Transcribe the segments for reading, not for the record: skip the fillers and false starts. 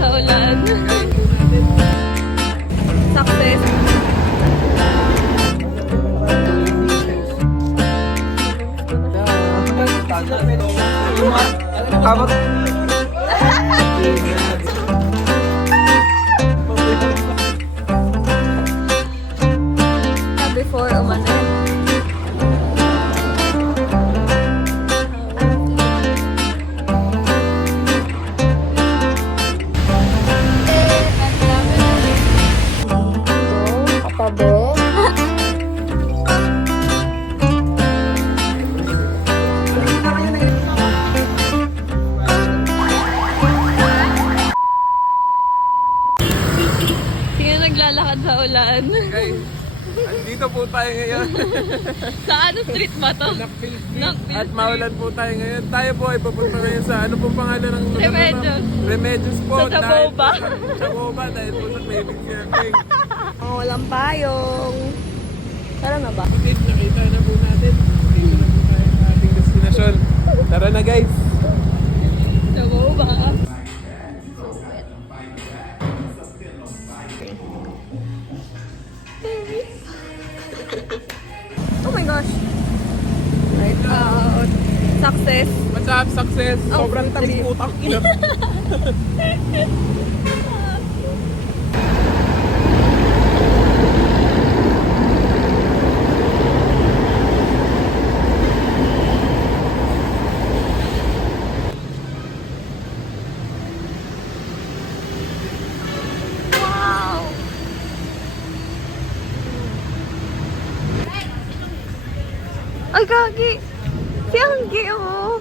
sa ulan. Success. Before umanan. Sino naglalakad sa ulan? Guys, andito po tayo ngayon. Sa ano street ba to? At maulan po tayo ngayon. Tayo po ay papunta ngayon sa ano pong pangalan ng lugar na to? Remedios. Remedios po. Sa Taboba. Taboba dahil po sa baby camping. Walang payong. Tara na ba? Nakita na po natin. Dito na po tayo sa ating destinasyon. Tara na guys. Taboba. Oh my gosh. Right out. Success. What's up? Success. Oh, Sobrang tamis trip. utang ina. Wow. Ay, gagi. Si Anggi, oh.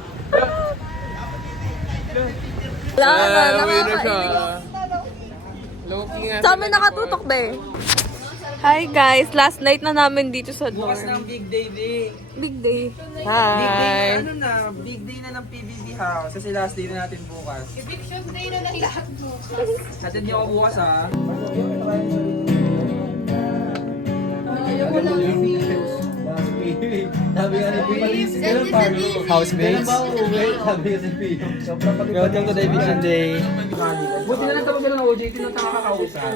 Wala na, Winner siya. nakakainis. Loki nga. Sa amin nakatutok, be. Hi guys, last night na namin dito sa dorm. Bukas ng big day day. Big day. Big day Hi. ano na, big day na ng PBB house. Kasi last day na natin bukas. Eviction day na ng lahat bukas. Natin niyo ako bukas ha. Sabi nga ni Pio, housemates. Welcome to the eviction day. Buti na lang tapos sila ng OJT nang nakakausap.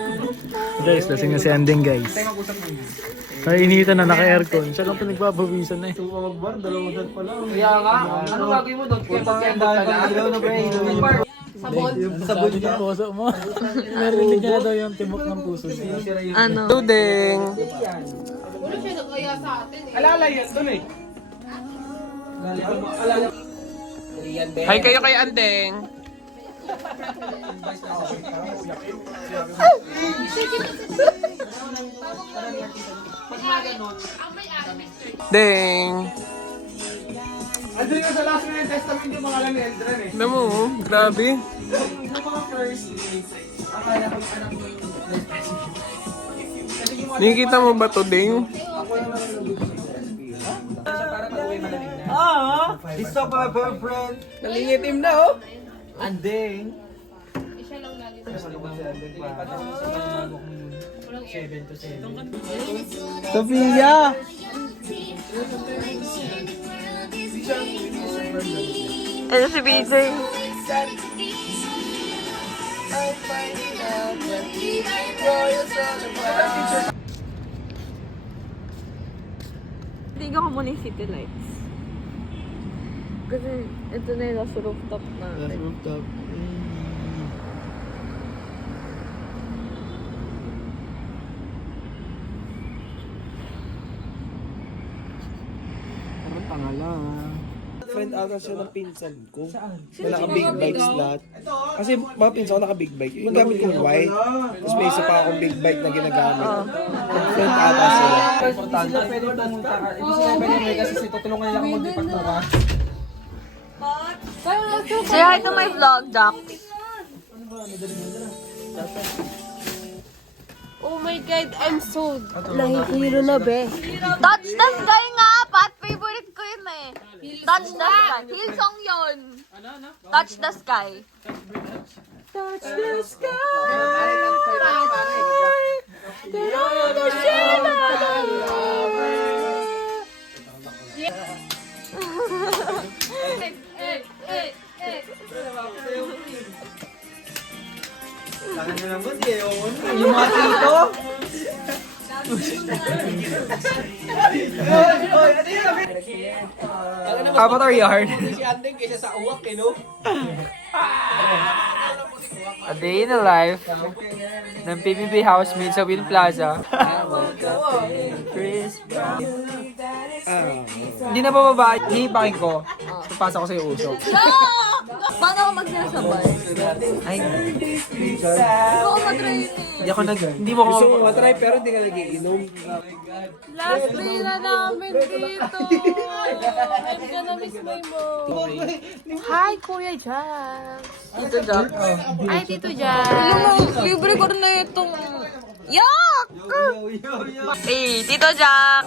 Guys, lasing na si Andeng guys. Tayo mag-usap mo. Nainitan na, naka-aircon. Siya lang pinagbabawisan na eh. Kaya nga, ano gagawin mo doon? Kaya pag-kembot ka na. Sabon yung puso mo. Narinig niya na daw yung timok ng puso niya. Ano? Tudeng. Wala siya nagkaya sa atin eh. Alala yan doon eh. Alala. Hi kayo kay Andeng. Deng. Andun yung sa last na testament yung mga lang ni Eldren eh. Alam mo, oh, grabe. Yung mga first days, akala ko anak mo yung Nakikita mo ba to, Deng? para pag-uwi malamig na. It's a bubble friend. Nangingitim na, oh. Andeng. Siya lang lagi Sophia! Ano si BJ? Tiga ko muna yung city lights. Kasi ito na yung nasa rooftop na. Rooftop. Parang tanga lang ha. Friend ata siya ng pinsan ko. Wala ka big bike slot. Kasi mga pinsan ko naka big bike. Yung gamit kong white. Tapos may isa pa akong big bike na ginagamit. Friend ata sila. Importante. Sila pwede pumunta. Hindi sila pwede kasi tutulungan nila akong mag-depart bukas. Say hi to my vlog, Jack. Oh my God, I'm so... Touch the sky nga! Pat, favorite ko yun eh. Touch the sky. Hillsong yun. Touch the sky. Touch the sky. Yung mga tito. Avatar yard. A day in the life ng PBB housemate sa Win Plaza. Hindi na bababa, hihipakin ko. Papasa ko sa iyo usok. Paano ako magsasabay? Ay, Hindi ako mag-training. hindi mo Gusto ko mo matry pero hindi ka nagiinom. Last day na namin dito. I'm gonna miss my mom. Hi, Kuya Jack. Tito Jack. Hi, Tito Jack. Libre ko na itong... Yak! Eh, Tito Jack!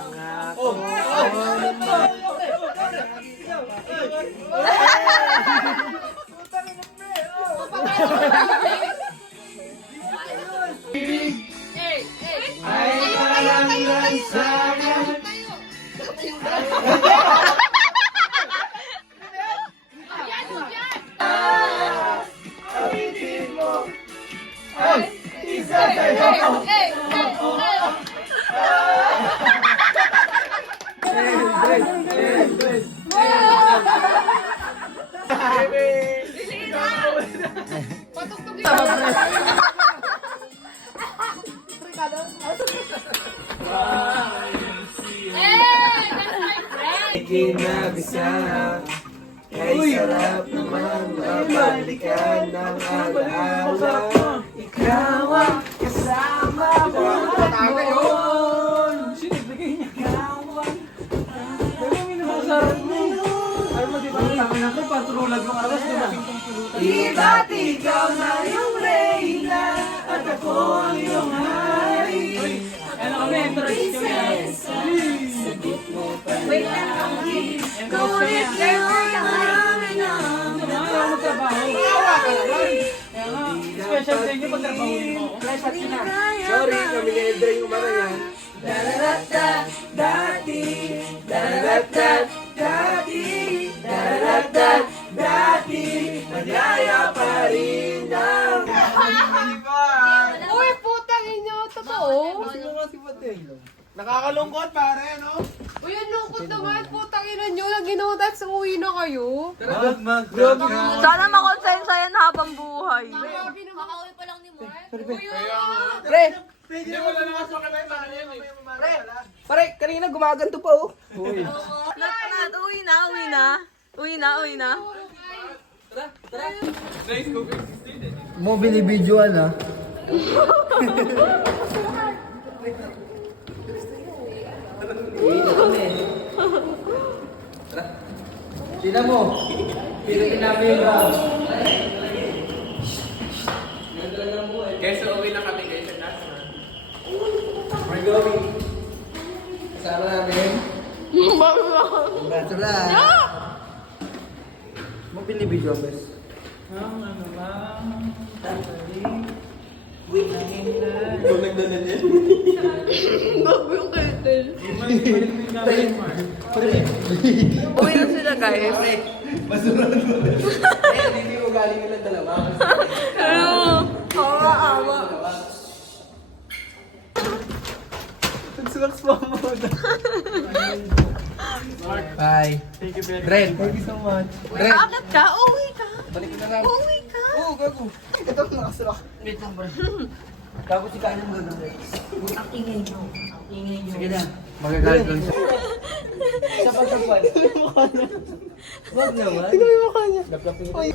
Kinabisa, ay sarap naman mabalikan ng alaala. Ikaw ang kasama mo. Iba't ikaw na yung reyna at ako ang iyong hari. Ngunit ngayon marami na Special thank you pag trabaho mo. sorry, kami ni Eldre yung umara yan. Dararatat, dati, dararatat, dati, dararatat, dati, magyaya pa rin ang Uy, putang inyo. Totoo? nakakalungkot pare, no? Uy, ang lungkot naman. Putang ina nyo. Naginawa dahil sa uwi na kayo. Sana makonsensya yan habang buhay. Grabe naman. Makauwi pa lang ni Mark. Pre! Pare, kanina gumaganto pa oh. Nat, uwi na, uwi na. Uwi na, uwi na. Mo binibidyoan ah. Sila mo. Pilitin namin ba? Guys, uwi na kami guys. We're going. Kasama namin. Tara. Mo binibidyoan bes. Uwi na sila, guys. Hindi mo galing nilang dalawa. Awa. Bye. Thank you very much. Ren. Thank you so much. Ren. Bakit ka? Uwi ka. Balik na lang. Uwi ka. Oo, gago. Ito ang nakasara. Wait lang, bro. Tapos si Kain ng gano'n, guys. Ang ingay nyo. Sige na. Magagalit lang siya. Sapal-sapal. Wag naman. Tingnan mo yung mukha niya. Laplapin ko. Ay,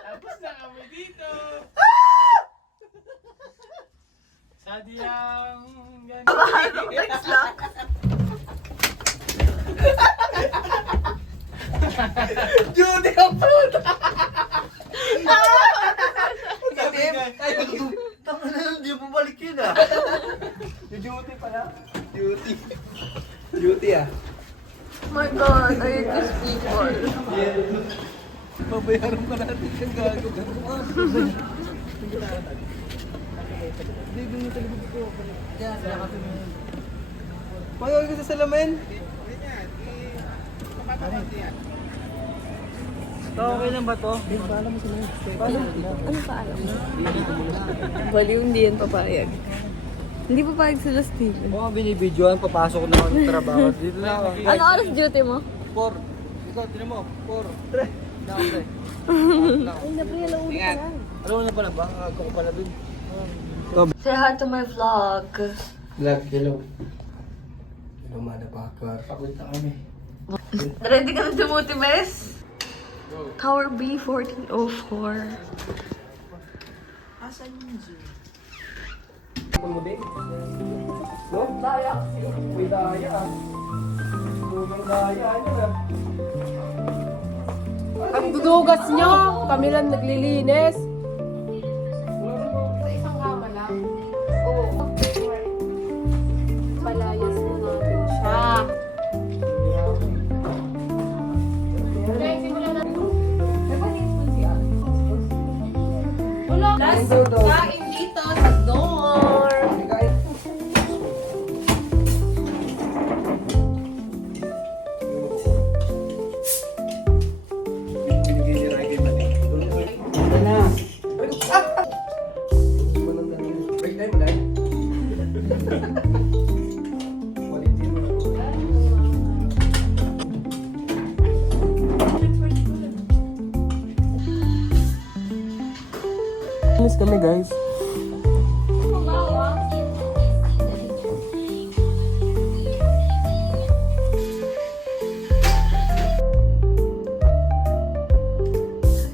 Tapos na kami dito. Sadyang Next lang. Judy ang puta! Tama na yun, di mo balik yun ah. Yung duty pala. Duty. Duty ah. Oh my God, I hate these people. Babayaran pa natin yung gago. Pagawin ko sa salamin. Okay lang ba to? Ano pa alam mo? Baliw, hindi yan papayag. Hindi papayag sila, Steven. Oo, binibidyoan, papasok na ako ng trabaho. Dito na ako. Ano oras duty mo? 4. Ikaw, tinan mo. 4. 3. Ay, napri, alauna pa lang. Alam na pala ba? Ako ko pala dun. Say hi to my vlog. Vlog, hello. Hello, motherfucker. Pagod na kami. Ready ka na dumuti, Bes? Tower B 1404. Ano din? No? Daya. May daya ah. Lumang daya. Ano na? Ang dudugas nyo, kami lang naglilinis. Palayas na natin siya. Last kain dito sa dorm. Ito na. Break time mo na. Miss kami guys.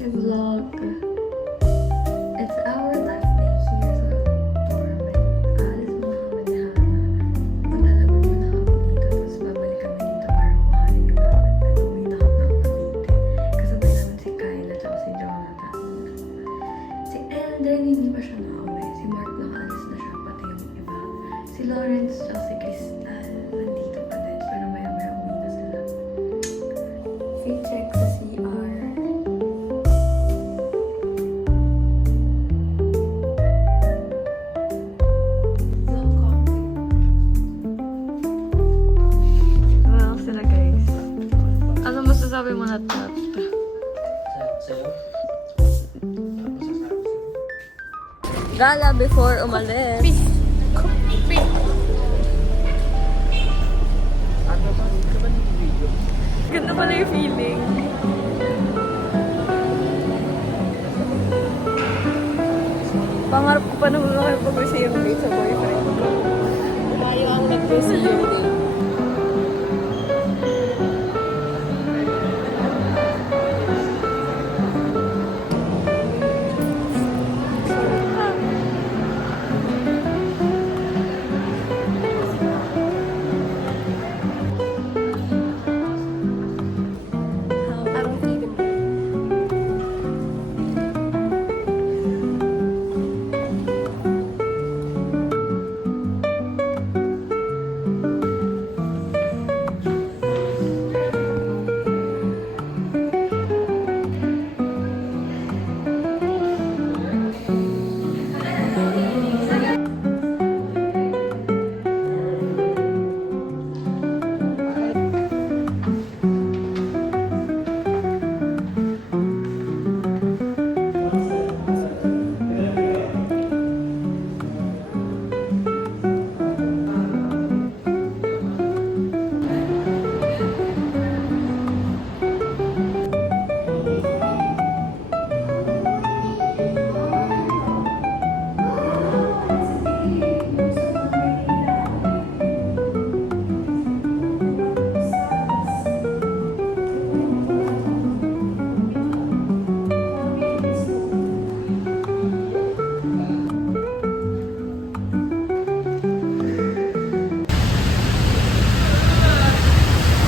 Hi, vlog. It's our last day here sa dorm. Alis muna kami ni Hana. Maglalabas muna ako dito. Tapos babalik kami dito para kuhanin yung gamit na uwi na ako ng Cavite. Kasabay naman si Kyle at saka si Jonathan. Si Elden, hindi pa siya nakauwi. Si Mark nakaalis na siya, pati yung iba. Si Lawrence at si Crystal, nandito pa din. Pero maya-maya uwi na sila. Fit check sa CR. Well, sila guys. Ano masasabi mo na Tat? Sa'yo? Gala before umalis. Ganda pala yung feeling. Pangarap ko pa naman makipag-reciprocate sa boyfriend. Tayo ang nag-reciprocate. Parang feeling ko.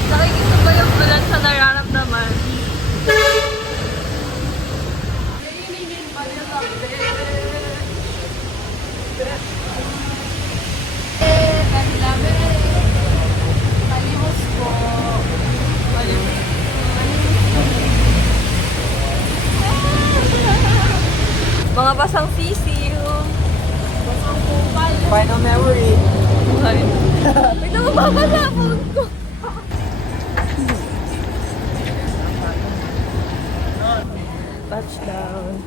Nakikisabay ang bulan sa nararamdaman. Palimos po. Mga basang sisiw. Basang kupal. Final memory. Ay. Wait na, mapapalapon ko. touchdown.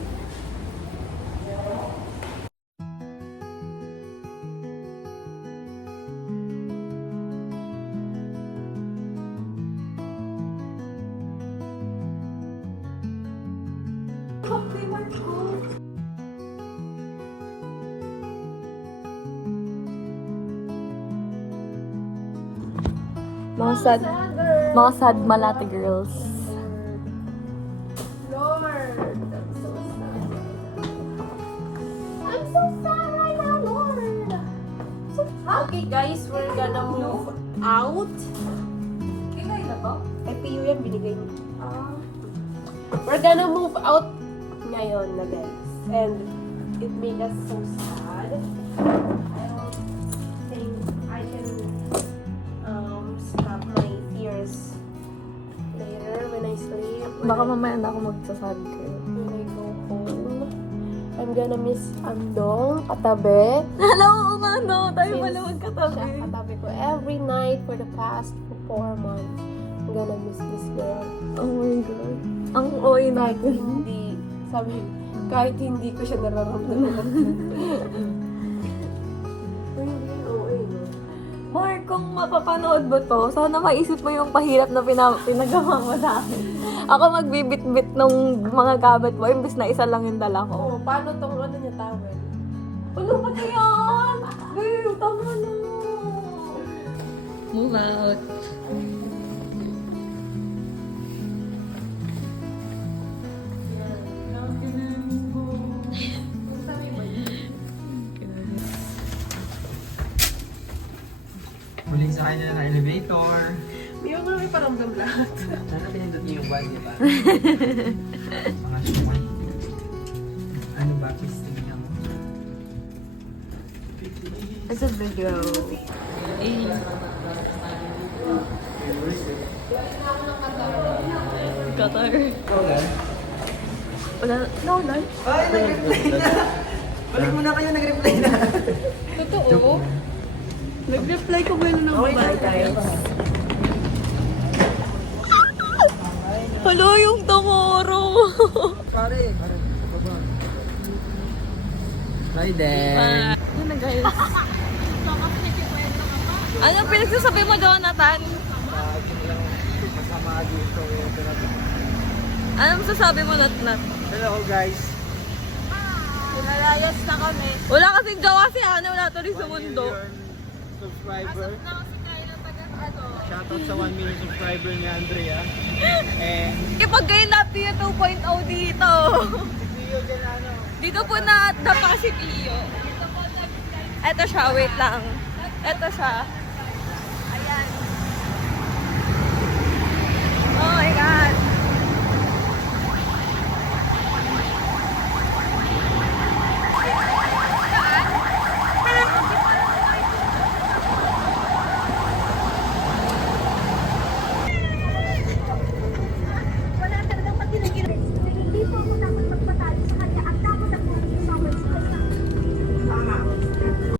Mga sad Malate girls. Lord, I'm so sad right now, Lord. Okay guys, we're gonna move out. Bigay na ba? Kay Pio yan, binigay mo. We're gonna move out ngayon na guys. And it made us so sad. I don't think I can stop my tears later when I sleep. Baka mamaya na ako magsasabi kayo. When I go home, I'm gonna miss Andong katabi. Hello, nga no. Tayo Since pala magkatabi. Siya katabi ko every night for the past 4 months. I'm gonna miss this girl. Oh my God. Ang OA Kahit natin. hindi, sabi, kahit hindi ko siya nararamdaman. Hindi OA, no? Mark, kung mapapanood mo to, sana maisip mo yung pahirap na pinagawa mo sa akin. Ako magbibit-bit nung mga gamit mo, imbes na isa lang yung dala ko. Oh, paano tong ano niya towel? Ano ba yan? Babe, tama na. Move out. Muling sa kanya ng elevator. Hindi mo may paramdam lahat. Sana pinindot niyo yung one, di ba? Mga shumay. Ano ba? Please, tingnan mo. It's a video. Qatar. Logan? Wala. No, lunch. Ay, nag-reply na! Balik mo na kayo, nag-reply na! Totoo? Nag-reply ko ba yun ng babae tayo? Hello, yung tomorrow. Pare! Hi, Dad! Yun na, guys. Ano pinagsasabi mo, Jonathan? Masama dito. Anong sasabi mo, Nat? Hello, guys! Pinalayas na kami. Wala kasing jowa si Ana, wala tuloy sa mundo. Subscriber. Shoutout sa 1 million subscriber ni Andrea. And Kapag kayo natin yung 2.0 dito. Dito po na dapa si Pio. Eto siya, wait lang. Eto siya.